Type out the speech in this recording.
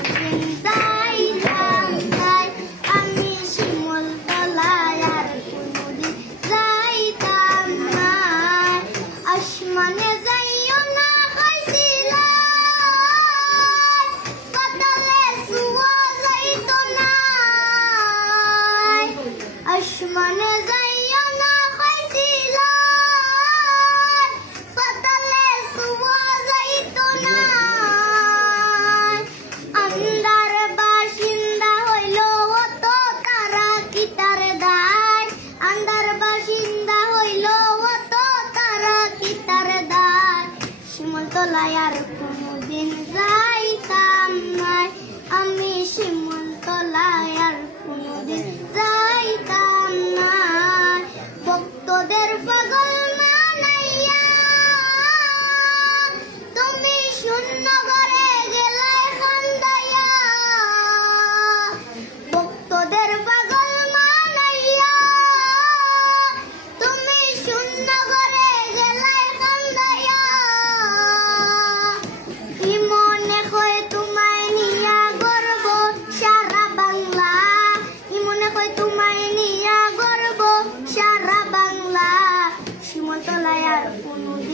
কোনোদিন যাইতাম নাই, আমি শিমুলতলায় আর কোনোদিন যাইতাম নাই। আসমানে যাইও না কইছিলাই, পাতালে ছুঁয়া যাইতো না। আসমানে যাইও না কইছিলাই, পাতালে ছুঁয়া যাইতো না। আন্দার বাসিন্দা হইল অত তারা কি তার দায়, আন্দার বাসিন্দা হইল অত তারা কি তার দায়। শিমুলতলায় আর কোনোদিন যাইতাম নাই, আমি শিমুলতলায় আর কোনোদিন যাইতাম নাই। ভক্তদের পাগল মানাইয়া তুমি শূন্য ঘরে গেলে কান্দাইয়া, ভক্তদের পাগল মানাইয়া তুমি শূন্য ঘরে গেলে কান্দাইয়া। কি মনে হয় তোমায় নিয়া গর্ব সারা বাংলা, কি মনে হয় তোমায় নিয়া গর্ব সারা বাংলা। শিমুলতলায় আর কোনোদিন